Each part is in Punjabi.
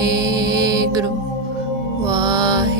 ਵਾਹਿਗੁਰੂ ਵਾਹਿ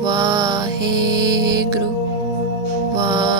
ਵਾਹਿਗੁਰੂ ਵਾਹਿਗੁਰੂ